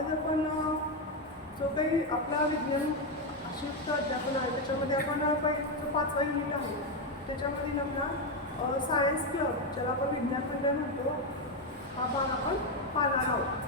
आज आपण जो काही आपला विज्ञान शिस्त अध्यापन आहे त्याच्यामध्ये आपण जो 5वा युनिट आहे त्याच्यामध्ये आपला सायन्स क्लब ज्याला आपण विज्ञान मंडळ म्हणतो हा भाग आपण पाहणार आहोत.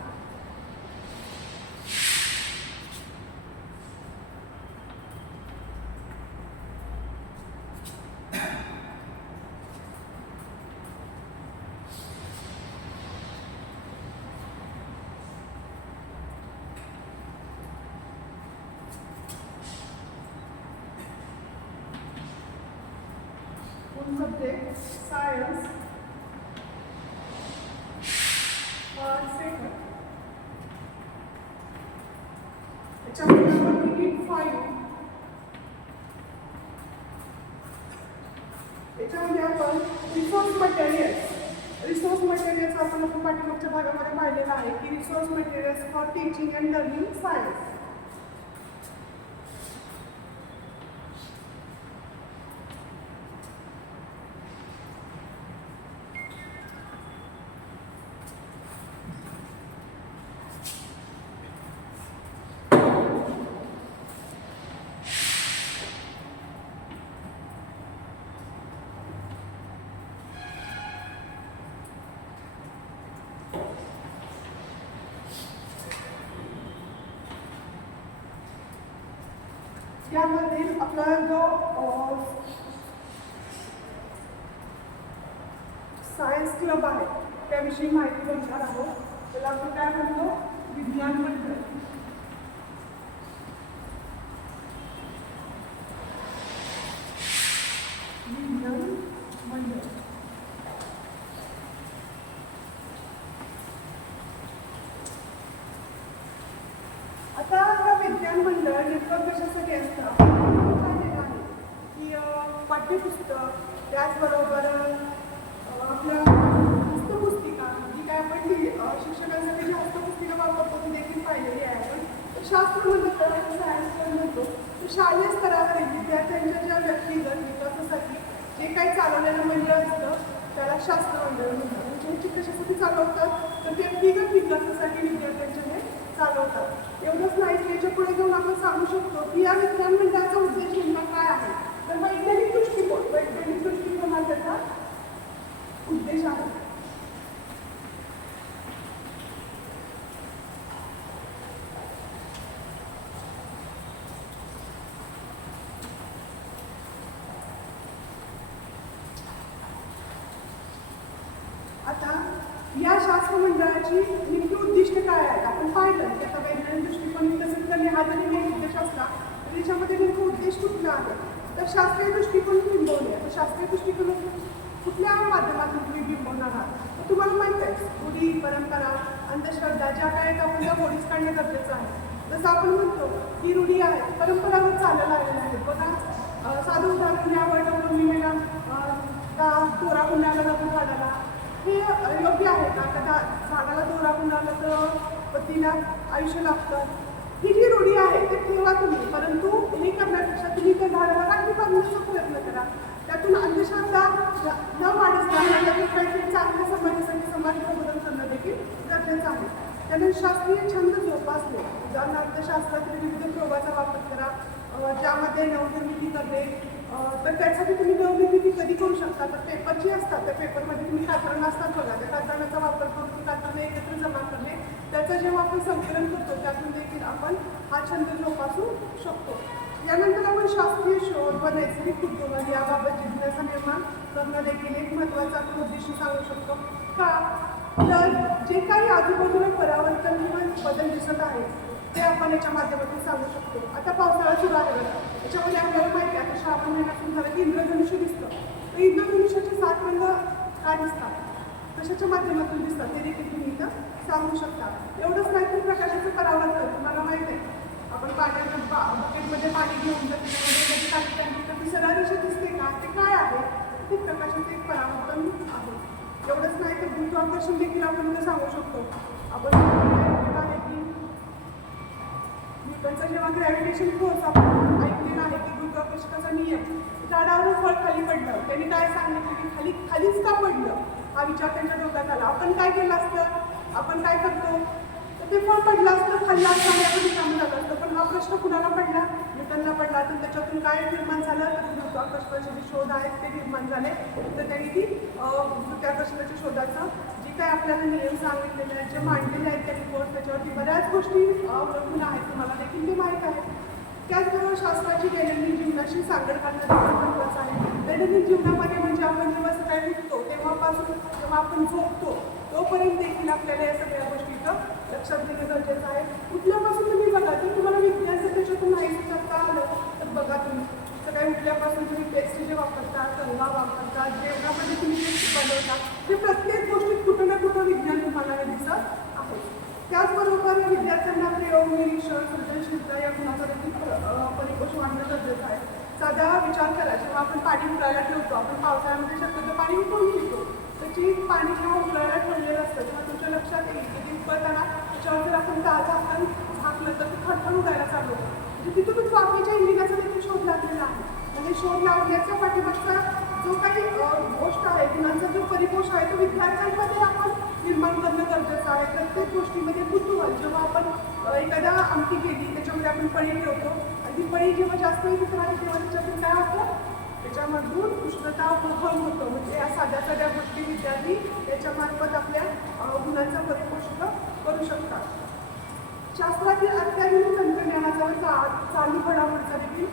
subject science second. याच्यामध्ये आपण युनिट 5 याच्यामध्ये आपण रिसोर्स मटेरियल्स आपण पाठीमागच्या भागामध्ये पाहिलेला आहे की resource materials for teaching and learning science. यामध्ये आपला जो सायन्स क्लब आहे त्याविषयी माहिती बघणार आहोत. त्याला आपण काय म्हणतो विज्ञान मंडळ. आता हा विज्ञान मंडळ नेटवर्क कशासाठी असतं की पाठ्यपुस्तक त्याचबरोबर आपल्या हस्तपुस्तिका जी काय आपण शिक्षकांसाठी जी हस्तपुस्तिका वापरतो ती देखील पाहिलेली आहे आपण. तर शास्त्र म्हणतो सायन्स म्हणतो शालेय स्तरावरील विद्यार्थ्यांच्या ज्या व्यक्तिगत विकासासाठी जे काही चालवलेलं मंडळ असतं त्याला शास्त्र मंडळ म्हणतात. म्हणजे कशासाठी चालवतात तर व्यक्तिगत विकासासाठी विद्यार्थ्यांच्या हे चालवतात. एवढंच नाही त्याच्या पुढे घेऊन आपण सांगू शकतो की या विज्ञान मंडळाचा उद्देश नेमका काय आहे तर वैज्ञानिक दृष्टिकोन हा त्याचा उद्देश आहे. आता या शास्त्र मंडळाची नेमकी उद्दिष्ट काय आहे आपण पाहिलं की आता वैज्ञानिक दृष्टिकोन विकसित करणे हा जरी एक उद्देश असला तर त्याच्यामध्ये नेमकं उद्देश कुठला आहे तर शास्त्रीय दृष्टिकोन बिंबवणे. तर शास्त्रीय दृष्टिकोन कुठल्या माध्यमातून तुम्ही बिंबवणार आहात तर तुम्हाला माहिती आहे रूढी परंपरा अंधश्रद्धा ज्या काळात आपण त्या मोडीस काढणे गरजेचं आहे. जसं आपण म्हणतो की रूढी आहेत परंपरावर चालायला आलेल्या आहेत. बघा साधं उदाहरण यावर पौर्णिमेला का दोरा गुंडाळला जातो झाडाला हे योग्य आहे का त्या झाडाला दोरा गुंडाळला तर पतीला आयुष्य लागतं. ही जी रूढी आहे ते ठेवा तुम्ही परंतु हे करण्यापेक्षा तुम्ही त्या झाडाला राखी बांधण्याचा प्रयत्न करा. त्यातून अंधश्रद्धा न वाढत काहीतरी चांगल्या समाजासाठी समाज बदल करणं देखील गरजेचं आहे. त्यामुळे शास्त्रीय छंद जोपासणे उदाहरणार्थ शास्त्रातील विविध प्रयोगाचा वापर करा ज्यामध्ये नवनिर्मिती करणे. तर त्यासाठी तुम्ही नवनिर्मिती कधी करू शकता तर पेपरची असतात त्या पेपरमध्ये तुम्ही कात्रणं असतात बघा त्या कात्रणाचा वापर करून कात्रणं एकत्र जमा करणे त्याचं जेव्हा आपण संकलन करतो त्यातून देखील आपण हा छंद जोपासू शकतो. यानंतर आपण शास्त्रीय शोध व नैसर्गिक उद्योगात याबाबत जिज्ञासा निर्माण करणं देखील एक महत्त्वाचा आपण उद्देश सांगू शकतो. का तर जे काही आजूबाजूला परावर्तन किंवा बदल दिसत आहे ते आपण याच्या माध्यमातून सांगू शकतो. आता पावसाळा सुरू आहे याच्यामध्ये आपल्याला माहिती आहे आता श्रावण महिना सुरू झाला की इंद्रधनुष्य दिसतं तर इंद्रधनुष्याचे 7 रंग काय दिसतात कशाच्या माध्यमातून दिसतात ते देखील तुम्ही इथं सांगू शकता. एवढंच नाही तर प्रकाशाचं परावर्तन तुम्हाला माहिती आहे आपण पाण्याच्या बकेटमध्ये पाणी घेऊन जर त्याच्यामध्ये टाकी टाकली तर ती सरळ दिशा दिसते का ते काय आहे ते प्रकाशाचं एक परावर्तन आहे. एवढंच नाही तर गुरुत्वाकर्षण देखील आपण इथं सांगू शकतो. आपण आहे की न्यूटनचा जेव्हा ग्रॅव्हिटेशन फोर्स आपण ऐकलेला आहे की गुरुत्वाकर्षणाचा नियम झाडावरून फळ खाली पडलं त्यांनी काय सांगितलं की खालीच का पडलं हा विचार त्यांच्या डोक्यात आला. आपण काय केलं असतं आपण काय करतो तर ते फळ पडलं असतं, खाल्लं असतं आणि आपण रिकामं झालं असतं. पण हा प्रश्न कुणाला पडला? न्यूटनला पडला. तर त्याच्यातून काय निर्माण झालं? तर गुरुत्वाकर्षणाचे जे शोध आहेत ते निर्माण झाले. तर त्यांनी ती गुरुत्वाकर्षणाच्या शोधाचं जे काय आपल्याला नियम सांगितलेले आहेत, जे मांडलेले आहेत त्यांनी कोर्स, त्याच्यावरती बऱ्याच गोष्टी अवलंबून आहेत. तुम्हाला देखील ते माहीत आहे. त्याचबरोबर शास्त्राची दैनंदिन जीवनाशी सांगड घालणं महत्त्वाचं आहे. दैनंदिन जीवनामध्ये म्हणजे आपण जेव्हा सकाळी उठतो तेव्हापासून जेव्हा आपण झोपतो तोपर्यंत देखील आपल्याला या सगळ्या गोष्टीचं लक्षात घेणं गरजेचं आहे. उठल्यापासून तुम्ही बघा, जर तुम्हाला विज्ञानाचं त्याच्यातून नाही विचारता आलं तर बघा तुम्ही सकाळी उठल्यापासून तुम्ही पेस्ट जे वापरता, कंगा वापरता, जेवणामध्ये तुम्ही जे बनवता, ते प्रत्येक गोष्टीत कुठं ना कुठं विज्ञान तुम्हाला दिसत आहे. त्याचबरोबर विद्यार्थ्यांना प्रयोग, निरीक्षण, सृजनशीलता या गुणाचा देखील परिपोष वाढणं गरजेचं आहे. साधा विचार करा, जेव्हा आपण पाणी उकळायला ठेवतो, आपण पावसाळ्यामध्ये शक्यतो पाणी उकळून घेतो, त्याची पाणी जेव्हा उकळायला ठेवलेलं असतं तेव्हा तुमच्या लक्षात येईल की ते उकळताना त्याच्यावर जर आपण झाकण झाकलं तर ते खडखड उडायला चालू होतं. म्हणजे तिथूनच वाफेच्या इंजिनाचा देखील शोध लागलेला आहे. म्हणजे शोध लावण्याच्या पाठीमागचा जो काही गोष्ट आहे, गुणांचा जो परिपोष आहे तो विद्यार्थ्यांमध्ये आपण निर्माण करणं गरजेचं आहे. प्रत्येक गोष्टीमध्ये कुतूहल, जेव्हा आपण एखाद्या आमटी केली त्याच्यामध्ये आपण पळी ठेवतो आणि ती पळी जेव्हा जास्त येत राहते तेव्हा त्याच्यातून काय होतं, त्याच्यामधून उष्णता वहन होतं. म्हणजे या साध्या साध्या गोष्टी विद्यार्थी त्याच्यामार्फत आपल्या गुणांचा परिपोष करू शकतात. शास्त्रातील अत्याधुनिक तंत्रज्ञानाचा चालू घडामोडीचा देखील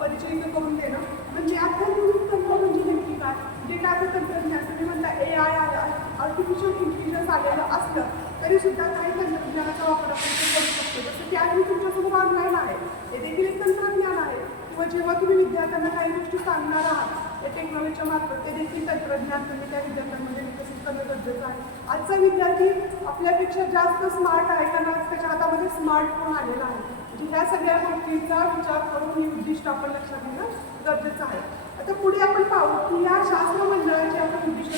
परिचय इथं करून देणं. म्हणजे अत्याधुनिक तंत्र म्हणजे नेमकी काय? जे काय आता तंत्रज्ञान तुम्ही म्हणता AI आर्टिफिशियल इंटेलिजन्स आलेलं असलं तरी सुद्धा काही तंत्रज्ञानाचा वापर आपण करू शकतो. जसं की आज मी तुमच्यासोबत ऑनलाईन आहे, हे देखील एक तंत्रज्ञान आहे. किंवा जेव्हा तुम्ही विद्यार्थ्यांना काही गोष्टी सांगणार आहात त्या टेक्नॉलॉजीच्या मार्फत, ते देखील तंत्रज्ञान तुम्ही त्या विद्यार्थ्यांमध्ये विकसित करणं गरजेचं आहे. आजचा विद्यार्थी आपल्यापेक्षा जास्त स्मार्ट आहे, कारण आज त्याच्या हातामध्ये स्मार्टफोन आलेला आहे. म्हणजे ह्या सगळ्या गोष्टींचा विचार करून ही उद्दिष्ट आपण लक्षात घेणं गरजेचं आहे. आता पुढे आपण पाहू की या शास्त्र मंडळाची आपण उद्दिष्ट